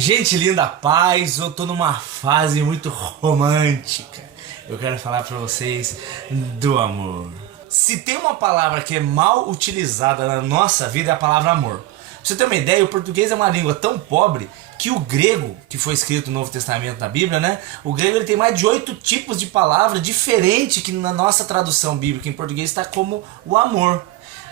Gente linda, paz, eu tô numa fase muito romântica. Eu quero falar pra vocês do amor. Se tem uma palavra que é mal utilizada na nossa vida é a palavra amor. Pra você ter uma ideia, o português é uma língua tão pobre que o grego, que foi escrito no Novo Testamento na Bíblia, né? O grego ele tem mais de 8 tipos de palavras diferentes que na nossa tradução bíblica em português está como o amor.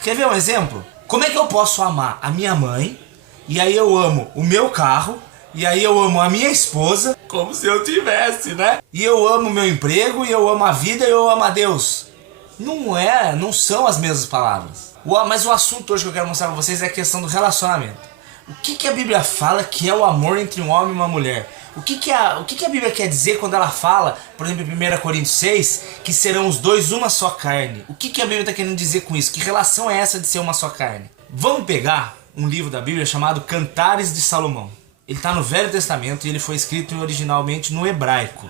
Quer ver um exemplo? Como é que eu posso amar a minha mãe, e aí eu amo o meu carro, e aí eu amo a minha esposa, como se eu tivesse, né? E eu amo o meu emprego, e eu amo a vida, e eu amo a Deus. Não são as mesmas palavras. Mas o assunto hoje que eu quero mostrar pra vocês é a questão do relacionamento. O que a Bíblia fala que é o amor entre um homem e uma mulher? O que a Bíblia quer dizer quando ela fala, por exemplo, em 1 Coríntios 6, que serão os dois uma só carne? O que a Bíblia está querendo dizer com isso? Que relação é essa de ser uma só carne? Vamos pegar um livro da Bíblia chamado Cantares de Salomão. Ele está no Velho Testamento e ele foi escrito originalmente no hebraico.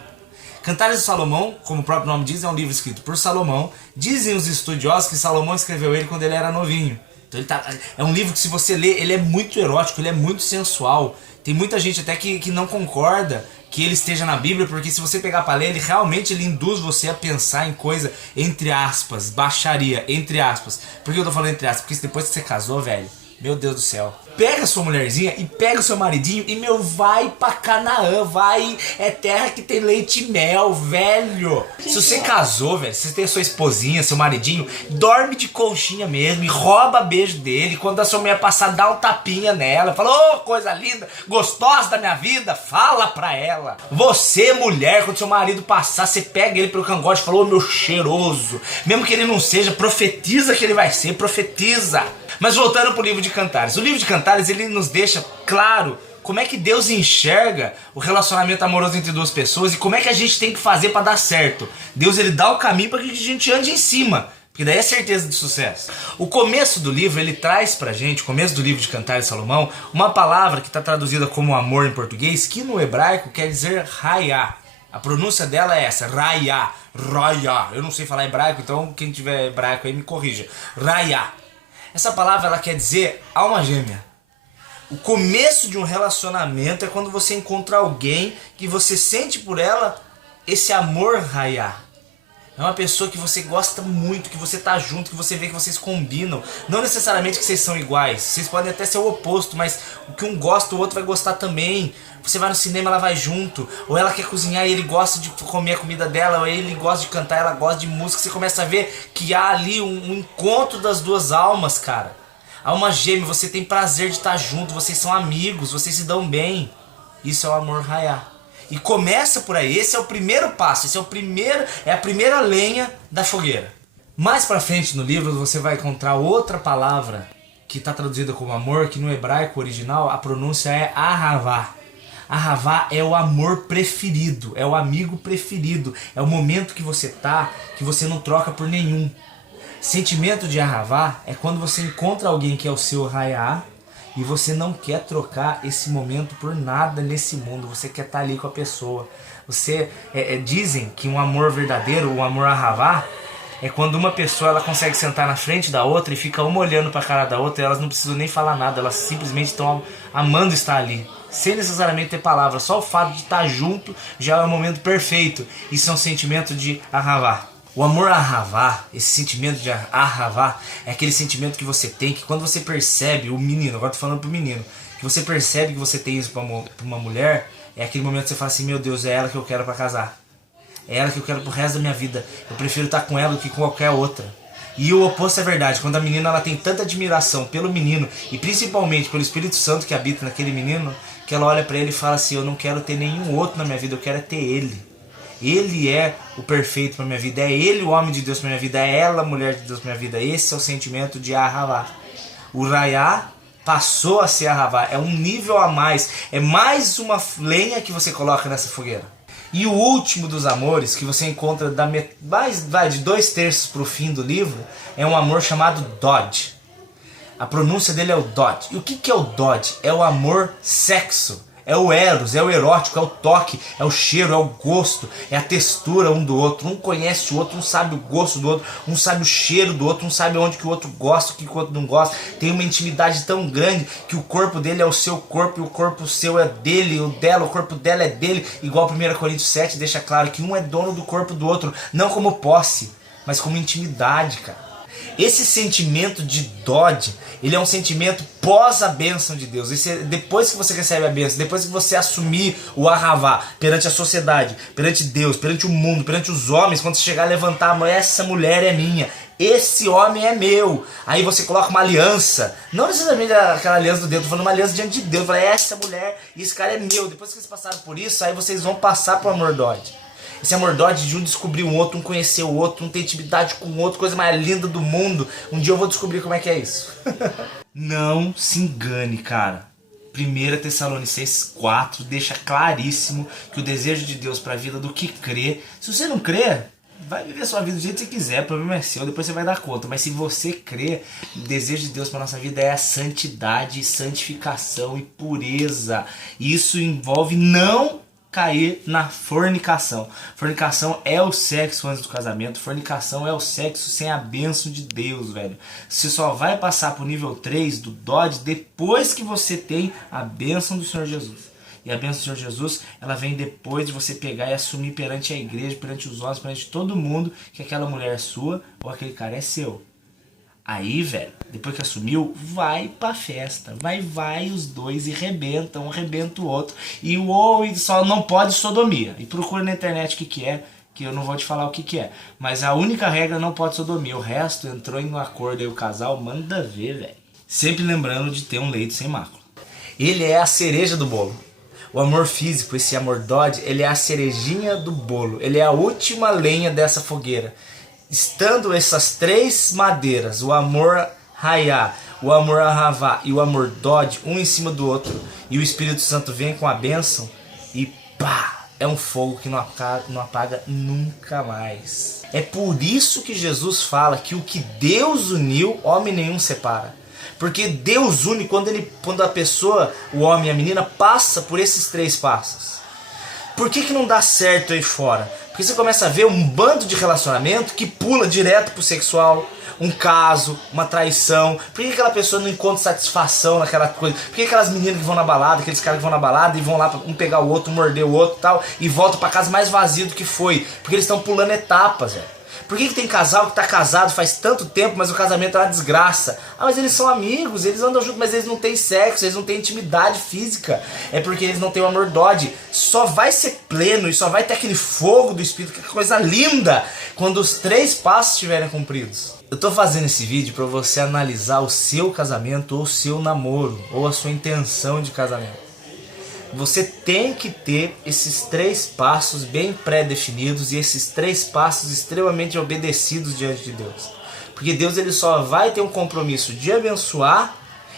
Cantares de Salomão, como o próprio nome diz, é um livro escrito por Salomão. Dizem os estudiosos que Salomão escreveu ele quando ele era novinho. Então é um livro que, se você ler, ele é muito erótico, ele é muito sensual. Tem muita gente até que não concorda que ele esteja na Bíblia, porque se você pegar para ler, ele induz você a pensar em coisa, entre aspas, baixaria, entre aspas. Por que eu tô falando entre aspas? Porque depois que você casou, velho, meu Deus do céu. Pega a sua mulherzinha e pega o seu maridinho e, vai pra Canaã, é terra que tem leite e mel, velho. Se você casou, velho, se você tem a sua esposinha, seu maridinho, dorme de conchinha mesmo e rouba beijo dele. Quando a sua mulher passar, dá um tapinha nela, fala, ô, coisa linda, gostosa da minha vida, fala pra ela. Você, mulher, quando seu marido passar, você pega ele pelo cangote e fala, ô, meu cheiroso. Mesmo que ele não seja, profetiza que ele vai ser, profetiza. Mas voltando pro livro de Cantares. O livro de Cantares, ele nos deixa claro como é que Deus enxerga o relacionamento amoroso entre duas pessoas e como é que a gente tem que fazer para dar certo. Deus, ele dá o caminho para que a gente ande em cima, porque daí é certeza de sucesso. O começo do livro, ele traz pra gente, o começo do livro de Cantares de Salomão, uma palavra que está traduzida como amor em português, que no hebraico quer dizer raiá. A pronúncia dela é essa, raiá, raiá. Eu não sei falar hebraico, então quem tiver hebraico aí me corrija. Raiá. Essa palavra ela quer dizer alma gêmea. O começo de um relacionamento é quando você encontra alguém que você sente por ela esse amor raiá. É uma pessoa que você gosta muito, que você tá junto, que você vê que vocês combinam. Não necessariamente que vocês são iguais, vocês podem até ser o oposto, mas o que um gosta, o outro vai gostar também. Você vai no cinema, ela vai junto. Ou ela quer cozinhar e ele gosta de comer a comida dela, ou ele gosta de cantar, ela gosta de música. Você começa a ver que há ali um encontro das duas almas, cara. Alma gêmea, você tem prazer de estar junto, vocês são amigos, vocês se dão bem. Isso é o amor raiá. E começa por aí, esse é o primeiro passo, é a primeira lenha da fogueira. Mais pra frente no livro você vai encontrar outra palavra que está traduzida como amor, que no hebraico original a pronúncia é ahavá. Ahavá é o amor preferido, é o amigo preferido, é o momento que você tá, que você não troca por nenhum. Sentimento de ahavá é quando você encontra alguém que é o seu raiá, e você não quer trocar esse momento por nada nesse mundo. Você quer estar ali com a pessoa. Dizem que um amor verdadeiro, um amor ahavá, é quando uma pessoa ela consegue sentar na frente da outra e fica uma olhando para a cara da outra e elas não precisam nem falar nada. Elas simplesmente estão amando estar ali. Sem necessariamente ter palavras. Só o fato de estar junto já é o momento perfeito. Isso é um sentimento de ahavá. O amor ahavá, esse sentimento de ahavá, é aquele sentimento que você tem, que quando você percebe, o menino, agora tô falando pro menino, que você percebe que você tem isso pra uma mulher, é aquele momento que você fala assim, meu Deus, é ela que eu quero pra casar. É ela que eu quero pro resto da minha vida. Eu prefiro estar com ela do que com qualquer outra. E o oposto é verdade, quando a menina ela tem tanta admiração pelo menino, e principalmente pelo Espírito Santo que habita naquele menino, que ela olha pra ele e fala assim, eu não quero ter nenhum outro na minha vida, eu quero ter ele. Ele é o perfeito para minha vida, é ele o homem de Deus para minha vida, é ela a mulher de Deus para minha vida. Esse é o sentimento de ahavá. O raiá passou a ser ahavá, é um nível a mais, é mais uma lenha que você coloca nessa fogueira. E o último dos amores, que você encontra de 2/3 para o fim do livro, é um amor chamado Dod. A pronúncia dele é o Dod. E o que é o Dod? É o amor sexo. É o eros, é o erótico, é o toque, é o cheiro, é o gosto, é a textura um do outro. Um conhece o outro, um sabe o gosto do outro, um sabe o cheiro do outro, um sabe onde que o outro gosta, o que o outro não gosta. Tem uma intimidade tão grande que o corpo dele é o seu corpo e o corpo seu é dele, o dela, o corpo dela é dele. Igual 1 Coríntios 7 deixa claro que um é dono do corpo do outro, não como posse, mas como intimidade, cara. Esse sentimento de Dode, ele é um sentimento pós a bênção de Deus. Depois que você recebe a bênção, depois que você assumir o Ahavá perante a sociedade, perante Deus, perante o mundo, perante os homens, quando você chegar a levantar a mão, essa mulher é minha, esse homem é meu. Aí você coloca uma aliança, não necessariamente aquela aliança do dedo, tô falando uma aliança diante de Deus. Fala, essa mulher e esse cara é meu. Depois que vocês passaram por isso, aí vocês vão passar pro amor Dode. Esse amor Dode de um descobrir um outro, um conhecer o outro, um ter intimidade com o outro, coisa mais linda do mundo. Um dia eu vou descobrir como é que é isso. Não se engane, cara. 1 Tessalonicenses 4 deixa claríssimo que o desejo de Deus para a vida do que crê. Se você não crê, vai viver a sua vida do jeito que você quiser, o problema é seu, depois você vai dar conta. Mas se você crê, o desejo de Deus para nossa vida é a santidade, santificação e pureza. E isso envolve não cair na fornicação. Fornicação é o sexo antes do casamento. Fornicação é o sexo sem a bênção de Deus, velho. Você só vai passar pro nível 3 do Dode depois que você tem a bênção do Senhor Jesus. E a bênção do Senhor Jesus, ela vem depois de você pegar e assumir perante a igreja, perante os homens, perante todo mundo que aquela mulher é sua ou aquele cara é seu. Aí, velho, depois que assumiu, vai pra festa. Vai os dois e rebentam, um rebenta o outro. E só não pode sodomia. E procura na internet o que é, que eu não vou te falar o que é. Mas a única regra não pode sodomia. O resto entrou em um acordo aí o casal, manda ver, velho. Sempre lembrando de ter um leito sem mácula. Ele é a cereja do bolo. O amor físico, esse amor Dode, ele é a cerejinha do bolo. Ele é a última lenha dessa fogueira. Estando essas três madeiras, o amor Hayá, o amor Ahavá e o amor Dode, um em cima do outro, e o Espírito Santo vem com a bênção e pá, é um fogo que não apaga nunca mais. É por isso que Jesus fala que o que Deus uniu, homem nenhum separa. Porque Deus une quando a pessoa, o homem e a menina, passa por esses três passos. Por que não dá certo aí fora? Porque você começa a ver um bando de relacionamento que pula direto pro sexual, um caso, uma traição. Por que aquela pessoa não encontra satisfação naquela coisa? Por que aquelas meninas que vão na balada, aqueles caras que vão na balada e vão lá um pegar o outro, um morder o outro e tal, e voltam pra casa mais vazio do que foi? Porque eles estão pulando etapas, velho. Por que tem casal que tá casado faz tanto tempo, mas o casamento é uma desgraça? Ah, mas eles são amigos, eles andam juntos, mas eles não têm sexo, eles não têm intimidade física. É porque eles não têm o amor Dode. Só vai ser pleno e só vai ter aquele fogo do Espírito, que é coisa linda, quando os três passos estiverem cumpridos. Eu tô fazendo esse vídeo para você analisar o seu casamento ou o seu namoro, ou a sua intenção de casamento. Você tem que ter esses três passos bem pré-definidos e esses três passos extremamente obedecidos diante de Deus. Porque Deus ele só vai ter um compromisso de abençoar,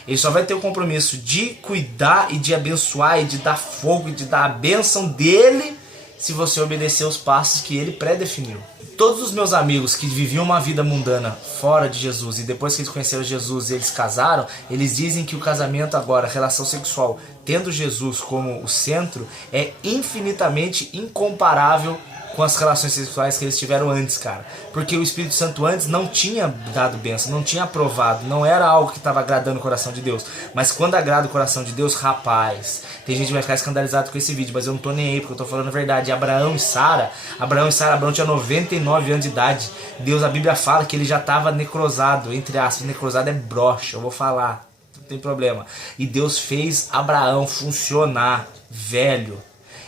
ele só vai ter um compromisso de cuidar e de abençoar e de dar fogo e de dar a bênção dele se você obedecer os passos que ele pré-definiu. Todos os meus amigos que viviam uma vida mundana fora de Jesus e depois que eles conheceram Jesus e eles casaram, eles dizem que o casamento agora, a relação sexual, tendo Jesus como o centro, é infinitamente incomparável com as relações sexuais que eles tiveram antes, cara. Porque o Espírito Santo antes não tinha dado bênção, não tinha aprovado, não era algo que estava agradando o coração de Deus. Mas quando agrada o coração de Deus, rapaz, tem gente que vai ficar escandalizado com esse vídeo, mas eu não tô nem aí, porque eu tô falando a verdade. Abraão tinha 99 anos de idade. Deus, a Bíblia fala que ele já estava necrosado, entre aspas, necrosado é broxa, eu vou falar, não tem problema. E Deus fez Abraão funcionar, velho.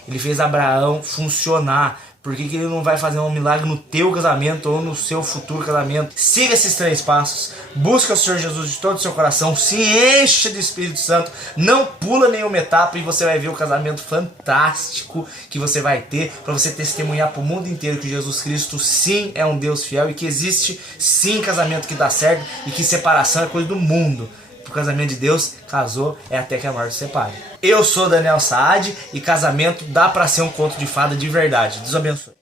Ele fez Abraão funcionar. Por que ele não vai fazer um milagre no teu casamento ou no seu futuro casamento? Siga esses três passos. Busca o Senhor Jesus de todo o seu coração. Se encha do Espírito Santo. Não pula nenhuma etapa e você vai ver o casamento fantástico que você vai ter para você testemunhar para o mundo inteiro que Jesus Cristo sim é um Deus fiel e que existe sim casamento que dá certo e que separação é coisa do mundo. O casamento de Deus, casou, é até que a morte separe. Eu sou Daniel Saad e casamento dá pra ser um conto de fada de verdade. Deus abençoe.